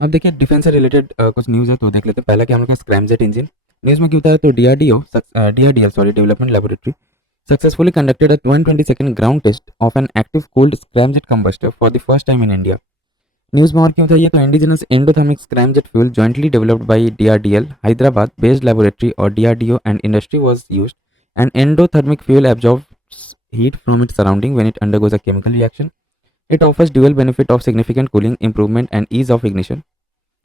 अब देखिए डिफेंस से रिलेटेड कुछ न्यूज़ है तो देख लेते हैं। पहला क्या हम लोग का स्क्रैमजेट इंजन न्यूज़ में क्या होता है, तो DRDL sorry development laboratory successfully conducted a 122nd ground test of an active cooled scramjet combustor for the first time in India. News में और क्यों था ये, तो indigenous endothermic scramjet fuel jointly developed by DRDL Hyderabad based laboratory और DRDO and industry was used. An endothermic fuel absorbs heat from its surrounding when it undergoes a chemical reaction. It offers dual benefit of significant cooling improvement and ease of ignition.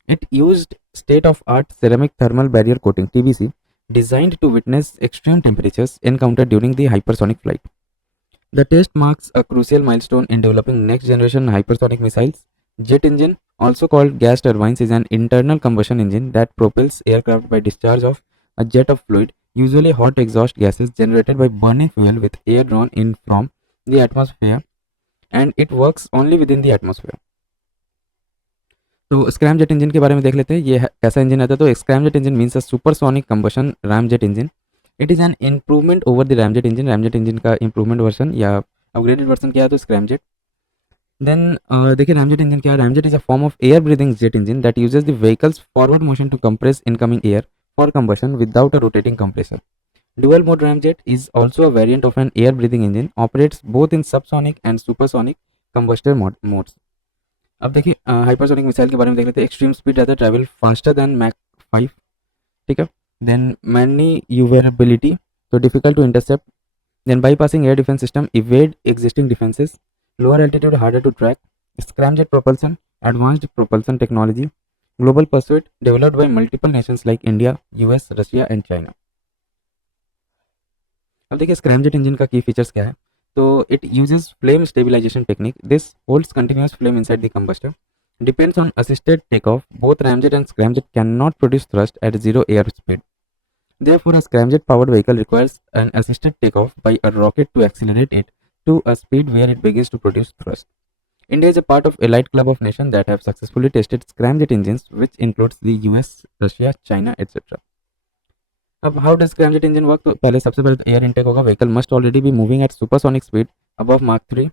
It used state-of-art ceramic thermal barrier coating (TBC) designed to witness extreme temperatures encountered during the hypersonic flight. The test marks a crucial milestone in developing next-generation hypersonic missiles. Jet engine, also called gas turbines, is an internal combustion engine that propels aircraft by discharge of a jet of fluid, usually hot exhaust gases generated by burning fuel with air drawn in from the atmosphere, and it works only within the atmosphere. तो scramjet engine के बारे में देख लेते हैं, ये कैसा engine आता है। तो scramjet engine means a supersonic combustion ramjet engine. It is an improvement over the ramjet engine का इम्प्रूवमेंट वर्जन या अपग्रेडेड वर्जन क्या है, तो स्क्रैमजेट. देन देखिए रैमजेट इंजन क्या है. Ramjet is a form of air breathing jet engine that uses the vehicle's forward motion to compress incoming air for combustion without a rotating compressor. Dual mode ramjet is also a variant of an air breathing engine, operates both in subsonic and supersonic combustion modes. अब देखिए hypersonic missile के बारे में देख लेते हैं. Extreme speed रहता है, ट्रैवल फास्टर देन मैक 5. ठीक है. देन मैन्यूवरेबिलिटी, तो difficult to intercept. Then bypassing air defence system, evade existing defences. Lower altitude, harder to track. Scramjet propulsion, advanced propulsion technology. Global pursuit, developed by multiple nations like India, US, Russia and China. अब देखिए scramjet engine का की features क्या है. तो it uses flame stabilisation technique. This holds continuous flame inside the combustor. Depends on assisted takeoff. Both ramjet and scramjet cannot produce thrust at zero air speed. Therefore, a scramjet powered vehicle requires an assisted takeoff by a rocket to accelerate it to a speed where it begins to produce thrust. India is a part of elite club of nations that have successfully tested scramjet engines, which includes the US, Russia, China, etc. अब how does scramjet engine work, तो पहले सबसे पहले तो air intake होगा. Vehicle must already be moving at supersonic speed above mark 3.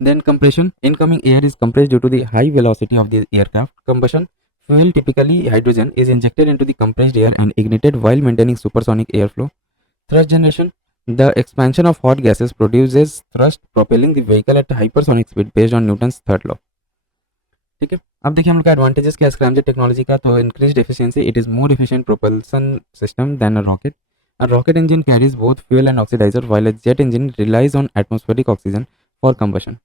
Then compression. Incoming air is compressed due to the high velocity of the aircraft. Combustion. Fuel, typically hydrogen, is injected into the compressed air and ignited while maintaining supersonic airflow. Thrust generation. The expansion of hot gases produces thrust, propelling the vehicle at hypersonic speed based on Newton's third law. ठीक है. अब देखिए हम लोग का advantages क्या है scramjet technology का. तो increased efficiency, it is more efficient propulsion system than a rocket. A rocket engine carries both fuel and oxidizer, while a jet engine relies on atmospheric oxygen for combustion.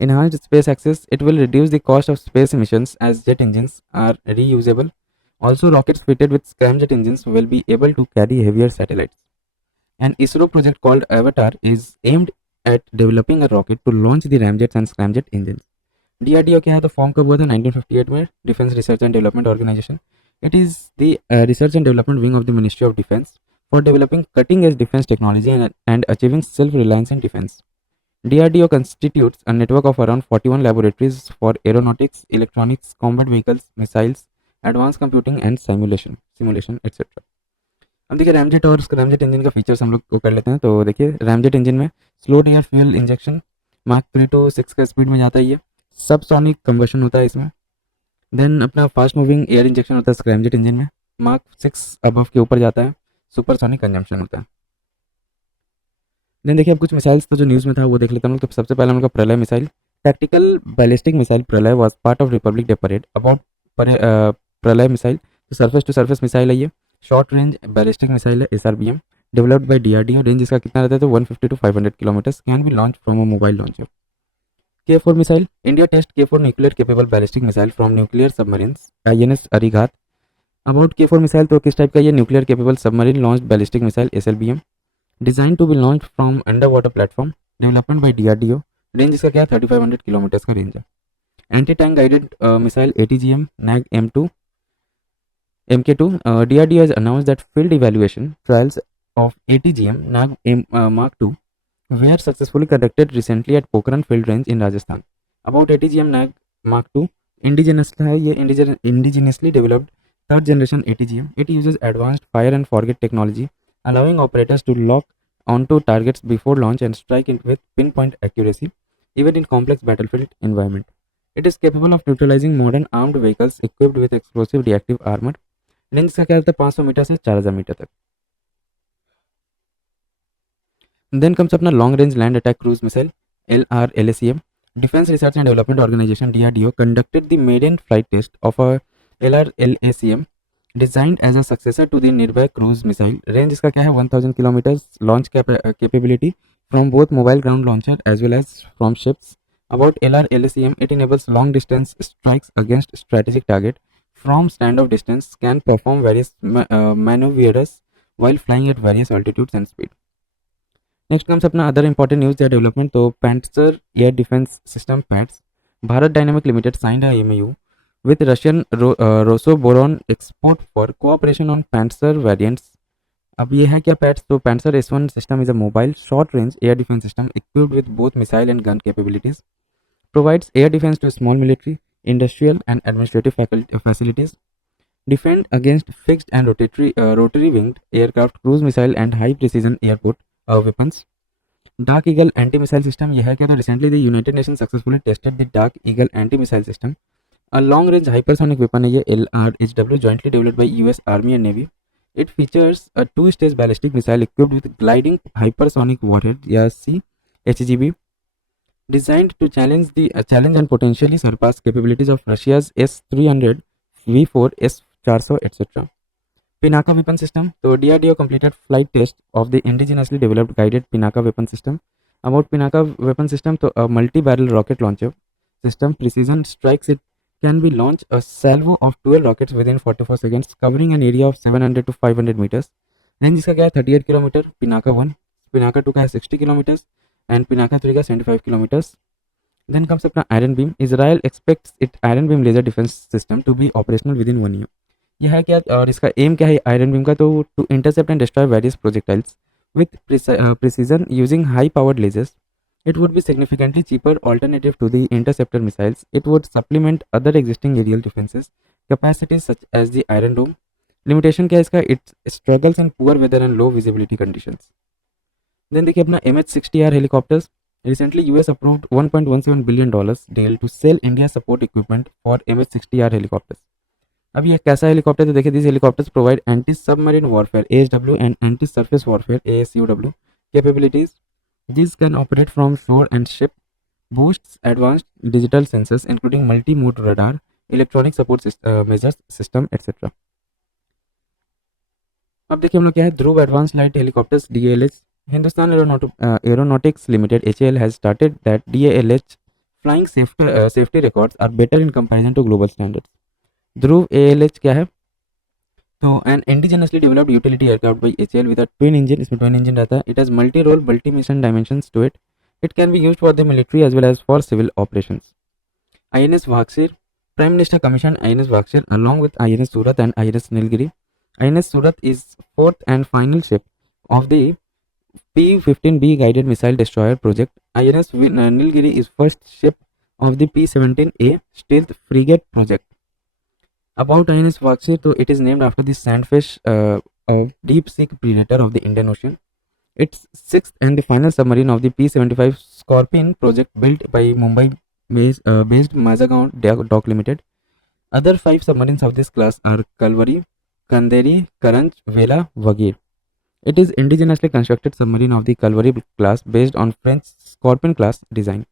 Enhanced space access, it will reduce the cost of space missions as jet engines are reusable. Also, rockets fitted with scramjet engines will be able to carry heavier satellites. An ISRO project called Avatar is aimed at developing a rocket to launch the ramjets and scramjet engines. DRDO क्या है, तो form कब हुआ था 1958 में. Defence research and development organisation. It is the research and development wing of the ministry of defence for developing cutting edge defence technology and achieving self-reliance in defense. DRDO constitutes a network of around 41 laboratories for aeronautics, electronics, combat vehicles, missiles, advanced computing and simulation etc. अब देखिए ramjet और scramjet engine का features हम लोग को कर लेते हैं. तो देखिए रैमजेट इंजन में slow air fuel injection, mark 3 to 6 का स्पीड में जाता है ये. सबसोनिक कंबशन होता है इसमें. देन अपना फास्ट मूविंग एयर इंजेक्शन होता है स्क्रैमजेट इंजन में, मार्क 6 अबव के ऊपर जाता है. सुपरसोनिक कंजम्पशन होता है. देन देखिए अब कुछ मिसाइल्स तो जो न्यूज़ में था वो देख लेते हैं हम लोग. तो सबसे पहले हम लोग का प्रलय मिसाइल. टैक्टिकल बैलिस्टिक मिसाइल प्रलय was part of Republic day parade. About प्रलय मिसाइल, तो सरफेस टू सरफेस मिसाइल है ये. शॉर्ट रेंज बैलिस्टिक मिसाइल है SRBM. Developed by DRDO. Range इसका कितना रहता है, तो 150 to 500 kilometres. Can be launch from a mobile launcher. K4 missile. India test K4 nuclear capable ballistic missile from nuclear submarines INS Arighat. About K4 missile, तो किस type का ये nuclear capable submarine launched ballistic missile SLBM. Designed to be launched from underwater platform. Development by DRDO. Range इसका क्या है, 3500 kilometres का range है. Anti tank guided missile ATGM NAG M2 MK2. DRDO has announced that field evaluation trials of ATGM NAG Mark 2 were successfully conducted recently at Pokhran Field Range in Rajasthan. About ATGM NAG Mark 2, indigenous है ये, indigenously developed third generation ATGM. It uses advanced fire and forget technology, allowing operators to lock onto targets before launch and strike it with pinpoint accuracy, even in complex battlefield environment. It is capable of neutralizing modern armed vehicles equipped with explosive reactive armor. Range का क्या होता है 500 metre से 4000 metre तक. Then comes अपना long range land attack cruise missile LRLACM. Defense Research and Development Organization DRDO conducted the maiden flight test of a LRLACM designed as a successor to the nearby cruise missile. Range इसका क्या है 1000 kilometers. Launch capability from both mobile ground launcher as well as from ships. About LRLACM, it enables long distance strikes against strategic target from standoff distance, can perform various maneuvers while flying at various altitudes and speed. Next comes अपना other important news या development. तो Pantsir air defence system pacts Bharat Dynamics Limited signed a MOU with Russian Rosoboron export for cooperation on Pantsir variants. अब ये है क्या pets. तो Pantsir S1 system is a mobile short-range air defense system equipped with both missile and gun capabilities. Provides air defense to small military, industrial, and administrative facilities. Defend against fixed and rotary winged aircraft, cruise missile, and high precision airport weapons. Dark Eagle anti-missile system ये है क्या. तो recently the United Nations successfully tested the Dark Eagle anti-missile system. A long-range hypersonic weapon है ये LRHW jointly developed by US Army and Navy. It features a two-stage ballistic missile equipped with gliding hypersonic warhead या CHGB, designed to challenge and potentially surpass capabilities of Russia's S-300, V-4, S-400, etc. Pinaka weapon system. So DRDO completed flight test of the indigenously developed guided Pinaka weapon system. About Pinaka weapon system, तो a multi-barrel rocket launcher system, precision strikes. It can be launched a salvo of 12 rockets within 44 seconds, covering an area of 700 to 500 meters. Range इसका क्या है 38 kilometre. Pinaka 1, Pinaka 2 का है 60 kilometres and Pinaka 3 का 75 kilometres. Then comes अपना iron beam. Israel expects it iron beam laser defence system to be operational within 1 year. यह है क्या और इसका एम क्या है आयरन बीम का. तो to intercept and destroy various projectiles with precision using high powered lasers. It would be significantly cheaper alternative to the interceptor missiles. It would supplement other existing aerial defenses capacities such as the Iron Dome. Limitation क्या है इसका. It struggles in poor weather and low visibility conditions. Then देखिए अपना MH-60R helicopters. Recently US approved $1.17 billion deal to sell India support equipment for MH-60R helicopters. अब ये कैसा helicopter. तो देखिए these helicopters provide anti-submarine warfare ASW and anti-surface warfare ASUW capabilities. These can operate from shore and ship, boosts advanced digital sensors including multi-mode radar, electronic support measures system, etc. अब देखिए हम लोग क्या है Dhruv advanced light helicopters DALH. Hindustan Aeronautics Limited HAL has started that DALH flying safety records are better in comparison to global standards. Dhruv ALH क्या है. तो an indigenously developed utility aircraft by HAL with a twin engine. इसमें twin engine रहता है. It has multi-role, multi-mission dimensions to it. It can be used for the military as well as for civil operations. INS Vagsir. Prime Minister commissioned INS Vagsir along with INS Surat and INS Nilgiri. INS Surat is fourth and final ship of the P-15B guided missile destroyer project. INS Nilgiri is first ship of the P-17A stealth frigate project. About INS Vagsir, so it is named after the sandfish, a deep sea predator of the Indian Ocean. It's sixth and the final submarine of the P-75 Scorpion project built by Mumbai-based Mazagon Dock Limited. Other 5 submarines of this class are Kalvari, Kanderi, Karanj, Vela, Vagir. It is indigenously constructed submarine of the Kalvari class based on French Scorpion class design.